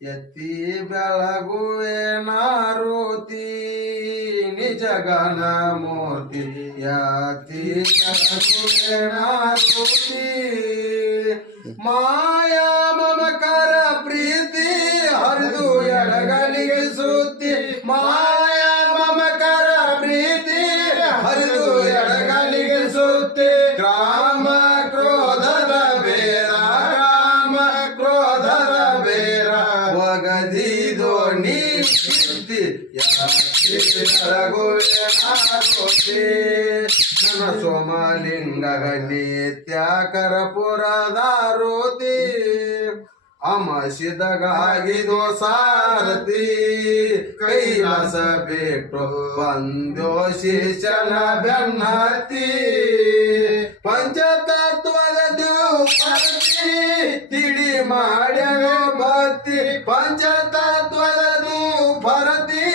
ಎತ್ತಿ ಬೆಳಗುವೆನಾರುತಿ ನಿಜಗನ ಮೂರ್ತಿ ಯತಿ ಬೆಳಗುವೆನಾರುತಿ ಮಾಯಾ ಮಮಕರ ಪ್ರೀತಿ ಹರಿದು ಎಡಗಲಿಗೆ ಸುತ್ತಿ ಮಾಯಾ ಮಮಕರ ಪ್ರೀತಿ ಹರಿದು ಎಡಗಲಿಗೆ ಸುತ್ತಿ ಗ್ರಾಮ ಕ್ರೋಧದ ಬೇರ ರಾಮ ಕ್ರೋಧದ ಬೇರ ಒಗದಿದೋ ನೀತಿ ನನ್ನ ಸೋಮಲಿಂಗ ನಿತ್ಯಾಕರ ಪುರದಾರುತಿ ಅಮಸಿದಗಾಗಿದೋ ಸಾರಥಿ ಕೈಲಾಸ ಬಿಟ್ಟು ಬಂದೋ ಶಿಶನ ಬೆನ್ನತ್ತಿ ಪಂಚತತ್ವದ ದ್ಯೂಪತಿ ತಿಳಿ ಮಾಡ್ಯನೋ ಭಕ್ತಿ ಪಂಚತತ್ವದ ದ್ಯೂಪರತಿ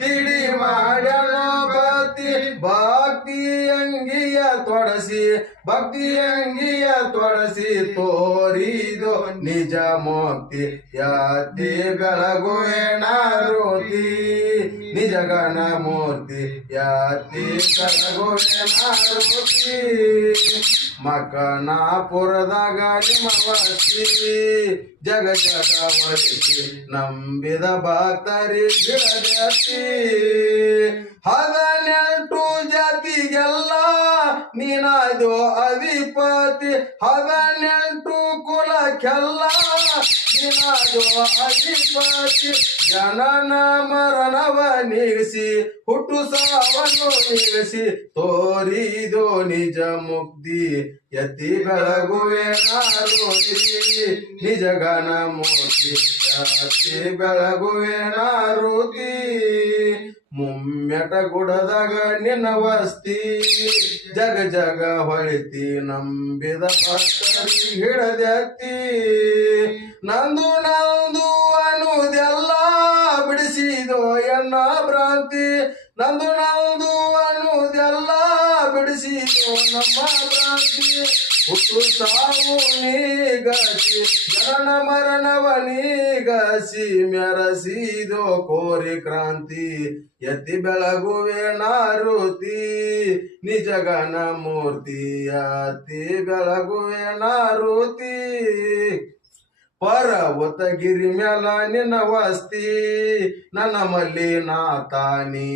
ತಿಳಿ ಮಾಡ್ಯನೋ ಭಕ್ತಿ ಭಕ್ತಿ ಅಂಗಿಯ ತೊಡಸಿ ಭಕ್ತಿ ಅಂಗಿಯ ತೊಡಸಿ ತೋರಿದೋ ನಿಜ ಮುಕ್ತಿ ಯಾತಿ ಬೆಳಗುವೆನಾರುತಿ ನಿಜಗಣ ಮೂರ್ತಿ ಯಾತಿ ಬೆಳಗುವೆನಾರುತಿ ಮಕನಾಪುರದಾಗ ನಿಮವಸ್ತಿ ಜಗ ಜಗ ಹೊರತಿ ನಂಬಿದ ಭಕ್ತರಿಗೆ ಬಿಡದತಿ 18 ಜಾತಿಗೆಲ್ಲ ನೀನಾದೋ ಅಧಿಪತಿ 18 ಕುಲಕ್ಕೆಲ್ಲ ನೀನಾದೋ ಅಧಿಪತಿ ಜನನ ಮರಣವ ನೀಗಿಸಿ ಹುಟ್ಟು ಸಾವನ್ನು ನೀಗಿಸಿ ತೋರಿದೋ ನಿಜ ಮುಕ್ತಿ ಯತಿ ಬೆಳಗುವೆನಾರುತಿ ನಿಜಗಣ ಮೂರ್ತಿ ಯತಿ ಬೆಳಗುವೆನಾರುತಿ ಮುಮ್ಮೆಟ ಗುಡದಾಗ ನಿನ್ನ ವಸ್ತಿ ಜಗ ಜಗ ಹೊಳಿತಿ ನಂಬಿದ ಭಕ್ತರಿ ಹಿಡದತ್ತಿ ನಂದು ನಂದು ಅನ್ನುವುದೆಲ್ಲ ಬಿಡಿಸಿದೋ ಎನ್ನ ಭ್ರಾಂತಿ ನಂದು ನಂದು ಅನ್ನುವುದೆಲ್ಲ ಬಿಡಿಸಿದೋ ನಮ್ಮ ಭ್ರಾಂತಿ ಹುಟ್ಟು ಸಾವು ನೀಗಸಿ ಜನನ ಮರಣವ ನೀಗಸಿ ಮೆರಸಿದೋ ಕೋರಿ ಕ್ರಾಂತಿ ಯತಿ ಬೆಳಗುವೆನಾರುತಿ ನಿಜಗಣ ಮೂರ್ತಿ ಯತಿ ಬೆಳಗುವೆನಾರುತಿ ಪರ್ವತಗಿರಿ ಮ್ಯಾಲ ನಿನ್ನ ವಸ್ತಿ ನನ್ನ ಮಲ್ಲಿನಾಥಾನಿ